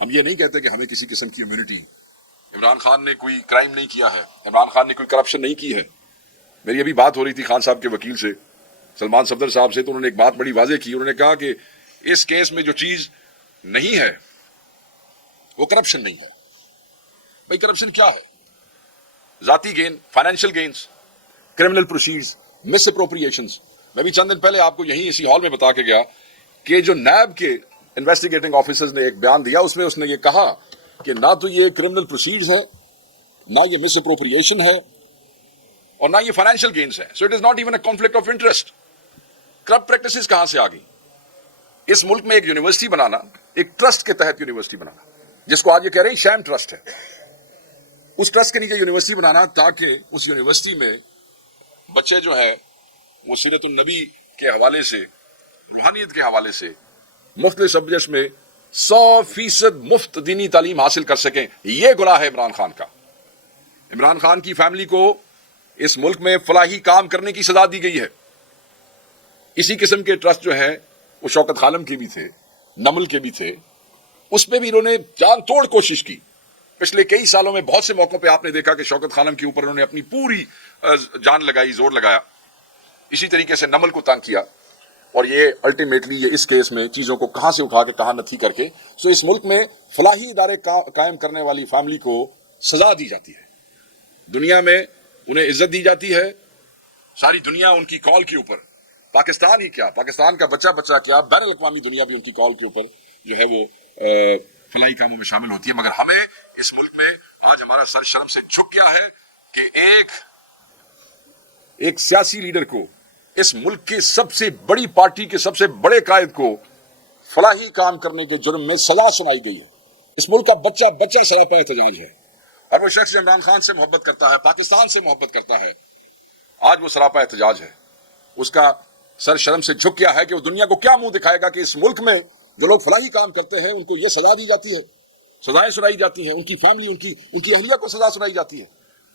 ہم یہ نہیں کہتے کہ ہمیں کسی قسم کی امیونٹی. عمران خان نے کوئی کرائم نہیں کیا ہے, عمران خان نے کوئی کرپشن نہیں کی ہے. میری ابھی بات ہو رہی تھی خان صاحب کے وکیل سے, سلمان صفدر صاحب سے, تو انہوں نے ایک بات بڑی واضح کی. انہوں نے کہا کہ اس کیس میں جو چیز نہیں ہے وہ کرپشن نہیں ہے. بھائی کرپشن کیا ہے؟ ذاتی gain, financial gains, criminal proceeds, misappropriations. میں بھی چند دن پہلے آپ کو یہیں اسی ہال میں بتا کے گیا کہ جو نیب کے انویسٹیگیٹنگ آفیسرز نے ایک بیان دیا, اس میں اس نے یہ کہا کہ نہ تو یہ کرمنل پروسیڈز ہے, نہ یہ مس اپروپریشن ہے, اور نہ یہ فائنینشیل گینز ہے. So it is not even a conflict of interest. Corrupt practices کہاں سے آ گئی؟ اس ملک میں ایک یونیورسٹی بنانا, ایک ٹرسٹ کے تحت یونیورسٹی بنانا, جس کو آج یہ کہہ رہے ہیں شیم ٹرسٹ ہے, اس ٹرسٹ کے نیچے یونیورسٹی بنانا تاکہ اس یونیورسٹی میں بچے جو ہیں وہ سیرت النبی کے حوالے سے, روحانیت کے حوالے سے مختلف سبجیکٹس میں 100% مفت دینی تعلیم حاصل کر سکیں. یہ گناہ ہے عمران خان کا. عمران خان کی فیملی کو اس ملک میں فلاحی کام کرنے کی سزا دی گئی ہے. اسی قسم کے ٹرسٹ جو ہیں وہ شوکت خانم کے بھی تھے, نمل کے بھی تھے, اس پہ بھی انہوں نے جان توڑ کوشش کی. پچھلے کئی سالوں میں بہت سے موقعوں پہ آپ نے دیکھا کہ شوکت خانم کے اوپر انہوں نے اپنی پوری جان لگائی, زور لگایا. اسی طریقے سے نمل کو تنگ کیا, اور یہ الٹیمیٹلی یہ اس کیس میں چیزوں کو کہاں سے اٹھا کے کہاں نتھی کر کے. سو اس ملک میں فلاحی ادارے قائم کرنے والی فیملی کو سزا دی جاتی ہے, دنیا میں انہیں عزت دی جاتی ہے. ساری دنیا ان کی کال کے اوپر, پاکستان ہی کیا, پاکستان کا بچہ کیا, بین الاقوامی دنیا بھی ان کی کال کے اوپر جو ہے وہ فلاحی کاموں میں شامل ہوتی ہے. مگر ہمیں اس ملک میں آج ہمارا سر شرم سے جھک گیا ہے کہ ایک سیاسی لیڈر کو, اس ملک کی سب سے بڑی پارٹی کے سب سے بڑے قائد کو فلاحی کام کرنے کے جرم میں سزا سنائی گئی ہے. اس ملک کا بچہ سراپا احتجاج ہے, اور وہ شخص جو عمران خان سے محبت کرتا ہے, پاکستان سے محبت کرتا ہے, آج وہ سراپا احتجاج ہے. اس کا سر شرم سے جھک گیا ہے کہ وہ دنیا کو کیا منہ دکھائے گا کہ اس ملک میں جو لوگ فلاحی کام کرتے ہیں ان کو یہ سزا دی جاتی ہے, سزائیں سنائی جاتی ہیں, ان کی فیملی, ان کی اہلیہ کو سزا سنائی جاتی ہے.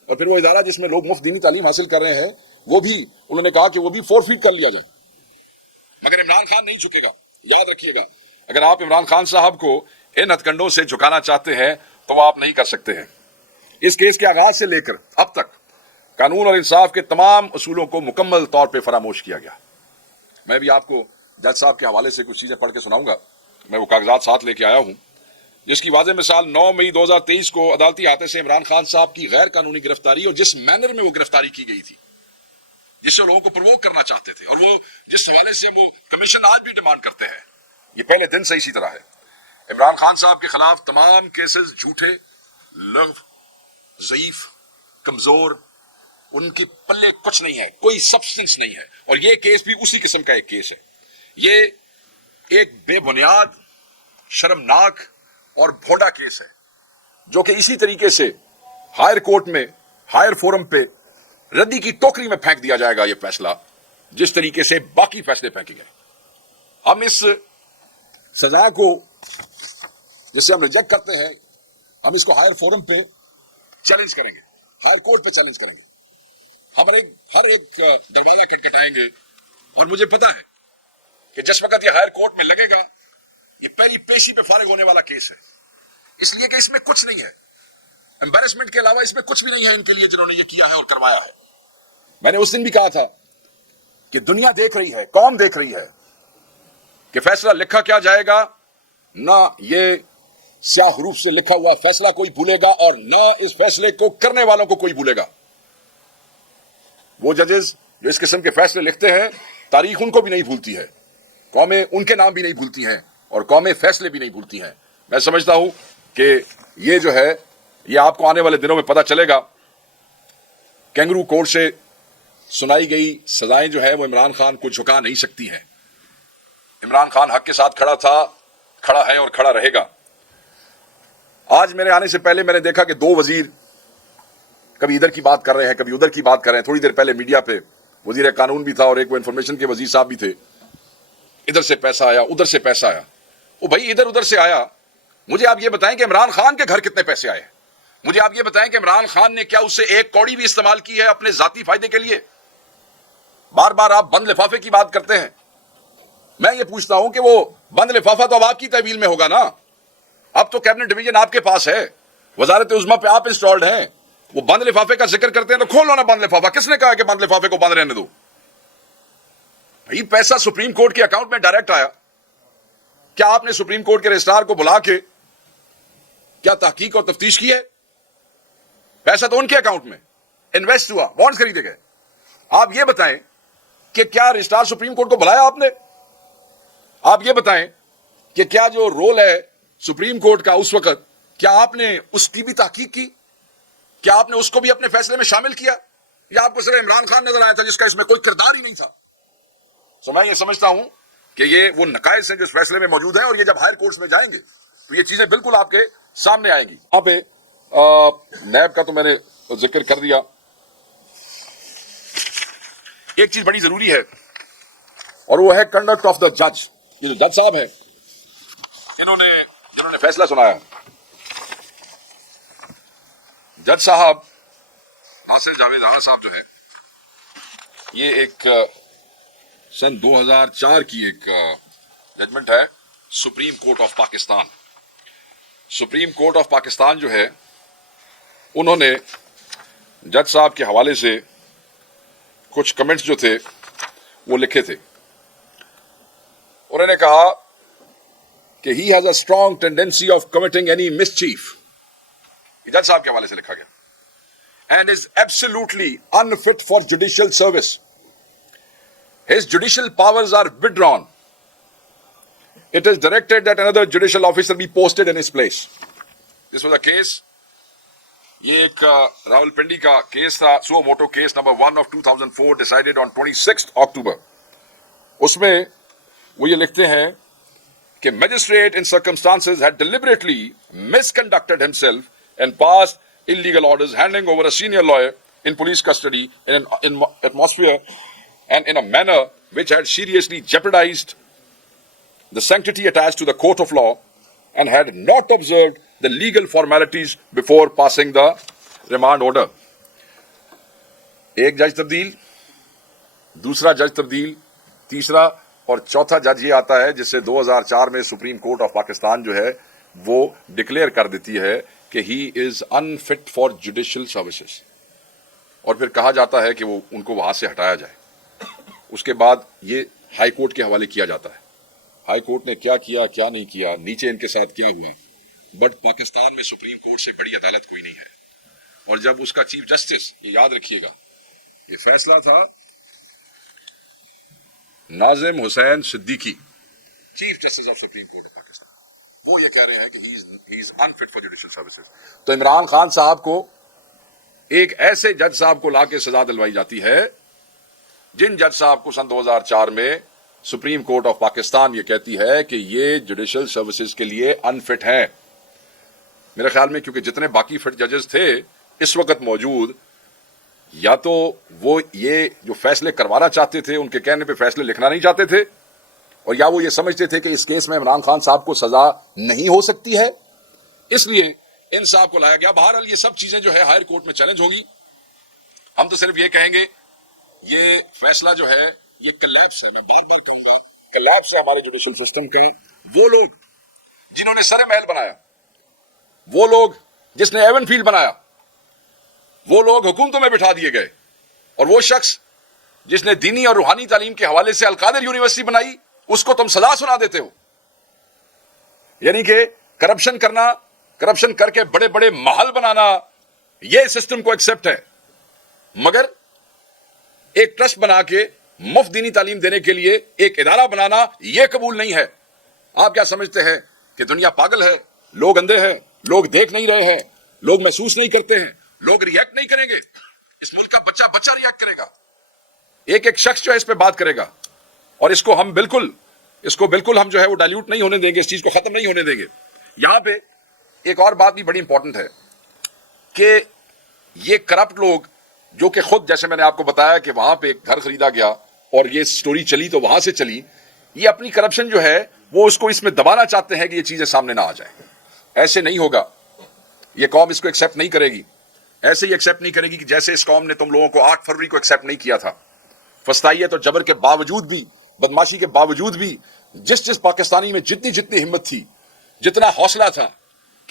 اور پھر وہ ادارہ جس میں لوگ مفت دینی تعلیم حاصل کر رہے ہیں وہ بھی انہوں نے کہا کہ وہ بھی فورفیٹ کر لیا جائے. مگر عمران خان نہیں جھکے گا. یاد رکھیے گا, اگر آپ عمران خان صاحب کو ان ہتھ کنڈوں سے جھکانا چاہتے ہیں تو وہ آپ نہیں کر سکتے ہیں. اس کیس کے آغاز سے لے کر اب تک قانون اور انصاف کے تمام اصولوں کو مکمل طور پہ فراموش کیا گیا. میں بھی آپ کو جج صاحب کے حوالے سے کچھ چیزیں پڑھ کے سناؤں گا. میں وہ کاغذات ساتھ لے کے آیا ہوں جس کی واضح مثال 9 مئی 2023 کو عدالتی احاطے سے عمران خان صاحب کی غیر قانونی گرفتاری اور جس مینر میں وہ گرفتاری کی گئی تھی, جس سے لوگوں کو پرووک کرنا چاہتے تھے, اور وہ جس حوالے سے وہ کمیشن آج بھی ڈیمانڈ کرتے ہیں, یہ پہلے دن سے اسی طرح ہے. عمران خان صاحب کے خلاف تمام کیسز جھوٹے, لغو, ضعیف, کمزور, ان کی پلے کچھ نہیں ہے, کوئی سبسٹنس نہیں ہے. اور یہ کیس بھی اسی قسم کا ایک کیس ہے. یہ ایک بے بنیاد, شرمناک اور بھوڈا کیس ہے جو کہ اسی طریقے سے ہائر کورٹ میں, ہائر فورم پہ ردی کی ٹوکری میں پھینک دیا جائے گا یہ فیصلہ, جس طریقے سے باقی فیصلے پھینکے گئے. ہم اس سزا کو جس سے ہم ریجیکٹ کرتے ہیں, ہم اس کو ہائر فورم پہ چیلنج کریں گے, ہائر کورٹ پہ چیلنج کریں گے. ہم ہر ایک دروازہ کٹکھٹائیں گے, اور مجھے پتا ہے کہ جس وقت یہ ہائر کورٹ میں لگے گا یہ پہلی پیشی پہ فارغ ہونے والا کیس ہے, اس لیے کہ اس میں کچھ نہیں ہے, امبیرسمنٹ کے علاوہ اس میں کچھ بھی نہیں ہے ان کے لیے جنہوں نے یہ کیا ہے اور کروایا ہے. میں نے اس دن بھی کہا تھا کہ دنیا دیکھ رہی ہے, قوم دیکھ رہی ہے کہ فیصلہ لکھا کیا جائے گا, نہ یہ سیاہ حروف سے لکھا ہوا فیصلہ کوئی بھولے گا, اور نہ اس فیصلے کو کرنے والوں کو کوئی بھولے گا. وہ ججز جو اس قسم کے فیصلے لکھتے ہیں, تاریخ ان کو بھی نہیں بھولتی ہے, قومیں ان کے نام بھی نہیں بھولتی ہیں, اور قومیں فیصلے بھی نہیں بھولتی ہیں. میں سمجھتا ہوں کہ یہ جو ہے یہ آپ کو آنے والے دنوں میں پتہ چلے گا. کینگرو کورٹ سے سنائی گئی سزائیں جو ہے وہ عمران خان کو جھکا نہیں سکتی ہیں. عمران خان حق کے ساتھ کھڑا تھا, کھڑا ہے اور کھڑا رہے گا. آج میرے آنے سے پہلے میں نے دیکھا کہ 2 وزیر کبھی ادھر کی بات کر رہے ہیں, کبھی ادھر کی بات کر رہے ہیں. تھوڑی دیر پہلے میڈیا پہ وزیر قانون بھی تھا اور ایک وہ انفارمیشن کے وزیر صاحب بھی تھے. ادھر سے پیسہ آیا, ادھر سے پیسہ آیا. وہ بھائی ادھر ادھر سے آیا, مجھے آپ یہ بتائیں کہ عمران خان کے گھر کتنے پیسے آئے. مجھے آپ یہ بتائیں کہ عمران خان نے کیا اس سے 1 کوڑی بھی استعمال کی ہے اپنے ذاتی فائدے کے لیے. بار بار آپ بند لفافے کی بات کرتے ہیں. میں یہ پوچھتا ہوں کہ وہ بند لفافہ تو اب آپ کی تحویل میں ہوگا نا, اب تو کیبنٹ ڈویژن آپ کے پاس ہے, وزارت عظمیٰ پہ آپ انسٹالڈ ہیں. وہ بند لفافے کا ذکر کرتے ہیں تو کھول لو نا بند لفافہ. کس نے کہا کہ بند لفافے کو بند رہنے دو؟ بھائی پیسہ سپریم کورٹ کے اکاؤنٹ میں ڈائریکٹ آیا. کیا آپ نے سپریم کورٹ کے رجسٹرار کو بلا کے کیا تحقیق اور تفتیش کی ہے؟ پیسہ تو ان کے اکاؤنٹ میں انویسٹ ہوا, بانڈز خریدے گئے. آپ یہ بتائیں کہ کیا رجسٹرار سپریم کورٹ کو بلایا آپ نے؟ آپ یہ بتائیں کہ کیا جو رول ہے سپریم کورٹ کا اس وقت, کیا آپ نے اس کی بھی تحقیق کی؟ کیا آپ نے اس کو بھی اپنے فیصلے میں شامل کیا, یا آپ کو صرف عمران خان نظر آیا تھا جس کا اس میں کوئی کردار ہی نہیں تھا؟ سو میں یہ سمجھتا ہوں کہ یہ وہ نقائص ہیں جو اس فیصلے میں موجود ہیں, اور یہ جب ہائر کورٹس میں جائیں گے تو یہ چیزیں بالکل آپ کے سامنے آئیں گی. یہاں پہ نیب کا تو میں نے ذکر کر دیا. ایک چیز بڑی ضروری ہے اور وہ ہے کنڈکٹ آف دا جج. یہ جو جج صاحب ہیں انہوں نے فیصلہ سنایا, جج صاحب ناصر جاوید آغا صاحب جو ہے, یہ ایک سن 2004 کی ایک ججمنٹ ہے supreme court of Pakistan. Supreme court of Pakistan جو ہے انہوں نے جج صاحب کے حوالے سے کچھ کمنٹس جو تھے وہ لکھے تھے. انہوں نے کہا کہ he has a strong tendency of committing any mischief. یہ جج صاحب کے حوالے سے لکھا گیا. And is absolutely انفٹ for judicial service. His judicial powers are withdrawn. It is directed that another judicial officer be posted in his place. This was a case. یہ ایک راولپنڈی کا کیس تھا, سو motto case number 1 of 2004 decided on 26th October. اس میں وہ یہ لکھتے ہیں کہ magistrate in circumstances had deliberately misconducted himself and passed illegal orders handing over a senior lawyer in police custody in an atmosphere and in a manner which had seriously jeopardized the sanctity attached to the court of law and had not observed the legal formalities before passing the remand order. ایک جج تبدیل, دوسرا جج تبدیل, تیسرا اور چوتھا جج یہ آتا ہے جس سے 2004 میں سپریم کورٹ آف پاکستان جو ہے وہ ڈکلیئر کر دیتی ہے کہ he is unfit for judicial services, اور پھر کہا جاتا ہے کہ وہ ان کو وہاں سے ہٹایا جائے. اس کے بعد یہ ہائی کورٹ کے حوالے کیا جاتا ہے. ہائی کورٹ نے کیا کیا کیا نہیں کیا, نیچے ان کے ساتھ کیا ہوا, بٹ پاکستان میں سپریم کورٹ سے بڑی عدالت کوئی نہیں ہے. اور جب اس کا چیف جسٹس, یہ یاد رکھیے گا, یہ فیصلہ تھا Nazim Hussain Siddiqui, chief justice of supreme court of Pakistan, وہ یہ کہہ رہے ہیں کہ he is unfit for judicial services. تو عمران خان صاحب کو ایک ایسے جج صاحب کو لا کے سزا دلوائی جاتی ہے جن جج صاحب کو سن 2004 میں سپریم کورٹ آف پاکستان یہ کہتی ہے کہ یہ جوڈیشل سروسز کے لیے انفٹ ہیں. میرے خیال میں کیونکہ جتنے باقی فٹ ججز تھے اس وقت موجود, یا تو وہ یہ جو فیصلے کروانا چاہتے تھے ان کے کہنے پہ فیصلے لکھنا نہیں چاہتے تھے, اور یا وہ یہ سمجھتے تھے کہ اس کیس میں عمران خان صاحب کو سزا نہیں ہو سکتی ہے, اس لیے ان صاحب کو لایا گیا. بہرحال یہ سب چیزیں جو ہے ہائر کورٹ میں چیلنج ہوگی. ہم تو صرف یہ کہیں گے یہ فیصلہ جو ہے یہ کلیپس ہے, میں بار بار کہوں گا کلیپس ہے ہمارے جوڈیشل سسٹم کا. وہ لوگ جنہوں نے سر محل بنایا, وہ لوگ جس نے ایون فیلڈ بنایا, وہ لوگ حکومتوں میں بٹھا دیے گئے, اور وہ شخص جس نے دینی اور روحانی تعلیم کے حوالے سے القادر یونیورسٹی بنائی اس کو تم سزا سنا دیتے ہو. یعنی کہ کرپشن کرنا, کرپشن کر کے بڑے بڑے محل بنانا, یہ سسٹم کو ایکسپٹ ہے, مگر ایک ٹرسٹ بنا کے مفت دینی تعلیم دینے کے لیے ایک ادارہ بنانا یہ قبول نہیں ہے. آپ کیا سمجھتے ہیں کہ دنیا پاگل ہے, لوگ اندھے ہیں, لوگ دیکھ نہیں رہے ہیں, لوگ محسوس نہیں کرتے ہیں, لوگ ریئیکٹ نہیں کریں گے؟ اس ملک کا بچہ بچہ ریئیکٹ کرے گا, ایک ایک شخص جو ہے اس پہ بات کرے گا, اور اس کو بالکل ہم جو ہے وہ ڈائلیوٹ نہیں ہونے دیں گے, اس چیز کو ختم نہیں ہونے دیں گے. یہاں پہ ایک اور بات بھی بڑی امپورٹنٹ ہے کہ یہ کرپٹ لوگ جو کہ خود, جیسے میں نے آپ کو بتایا کہ وہاں پہ ایک گھر خریدا گیا اور یہ سٹوری چلی تو وہاں سے چلی, یہ اپنی کرپشن جو ہے وہ اس کو اس میں دبانا چاہتے ہیں کہ یہ چیزیں سامنے نہ آ جائیں. ایسے نہیں ہوگا, یہ قوم اس کو ایکسیپٹ نہیں کرے گی. ایسے ہی ایکسیپٹ نہیں کرے گی کہ جیسے اس قوم نے تم لوگوں کو 8 فروری کو ایکسیپٹ نہیں کیا تھا. فسطائیت اور جبر کے باوجود بھی, بدماشی کے باوجود بھی, جس پاکستانی میں جتنی ہمت تھی, جتنا حوصلہ تھا,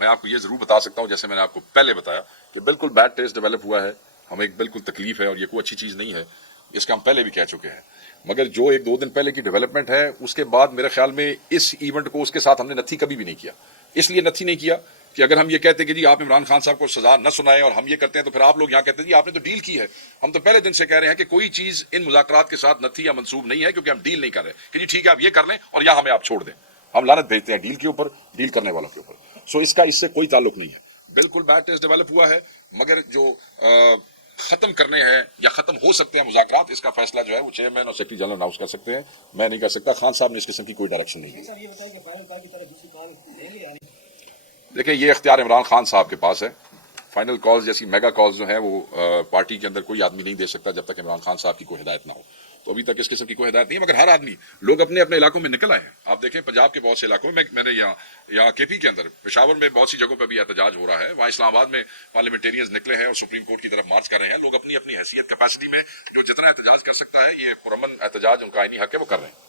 میں آپ کو یہ ضرور بتا سکتا ہوں جیسے میں نے آپ کو پہلے بتایا کہ بالکل بیڈ ٹیسٹ ڈیولپ ہوا ہے, ہمیں ایک بالکل تکلیف ہے اور یہ کوئی اچھی چیز نہیں ہے, اس کا ہم پہلے بھی کہہ چکے ہیں. مگر جو ایک 2 دن پہلے کی ڈیولپمنٹ ہے اس کے بعد میرے خیال میں اس ایونٹ کو اس کے ساتھ ہم نے نتھی کبھی بھی نہیں کیا. اس لیے نتھی نہیں کیا کہ اگر ہم یہ کہتے کہ جی آپ عمران خان صاحب کو سزا نہ سنائیں اور ہم یہ کرتے ہیں تو پھر آپ لوگ یہاں کہتے ہیں جی آپ نے تو ڈیل کی ہے. ہم تو پہلے دن سے کہہ رہے ہیں کہ کوئی چیز ان مذاکرات کے ساتھ نتھی یا منسوب نہیں ہے, کیونکہ ہم ڈیل نہیں کر رہے کہ جی ٹھیک ہے آپ یہ کر لیں اور یا ہمیں آپ چھوڑ دیں. ہم لعنت بھیجتے ہیں ڈیل کے اوپر, ڈیل کرنے والوں کے اوپر. سو اس کا اس سے کوئی تعلق نہیں ہے. بالکل بیڈ ٹیسٹ ڈیولپ ہوا ہے, مگر جو ختم کرنے ہیں یا ختم ہو سکتے ہیں مذاکرات, اس کا فیصلہ جو ہے وہ چیئرمین اور سیکرٹری جنرل اناؤنس کر سکتے ہیں, میں نہیں کر سکتا. خان صاحب نے اس قسم کی کوئی ڈائریکشن نہیں دی. دیکھیں یہ اختیار عمران خان صاحب کے پاس ہے. فائنل کالز جیسی میگا کالز جو ہیں وہ پارٹی کے اندر کوئی آدمی نہیں دے سکتا جب تک عمران خان صاحب کی کوئی ہدایت نہ ہو. تو ابھی تک اس قسم کی کوئی ہدایت نہیں ہے, مگر ہر آدمی لوگ اپنے اپنے علاقوں میں نکل آئے ہیں. آپ دیکھیں پنجاب کے بہت سے علاقوں میں نے یا کے پی کے اندر پشاور میں بہت سی جگہوں پہ بھی احتجاج ہو رہا ہے. وہاں اسلام آباد میں پارلیمنٹیرینز نکلے ہیں اور سپریم کورٹ کی طرف مارچ کر رہے ہیں. لوگ اپنی اپنی حیثیت کیپیسٹی میں جو جتنا احتجاج کر سکتا ہے, یہ پرامن احتجاج ان کا آئینی حق ہے, وہ کر رہے ہیں.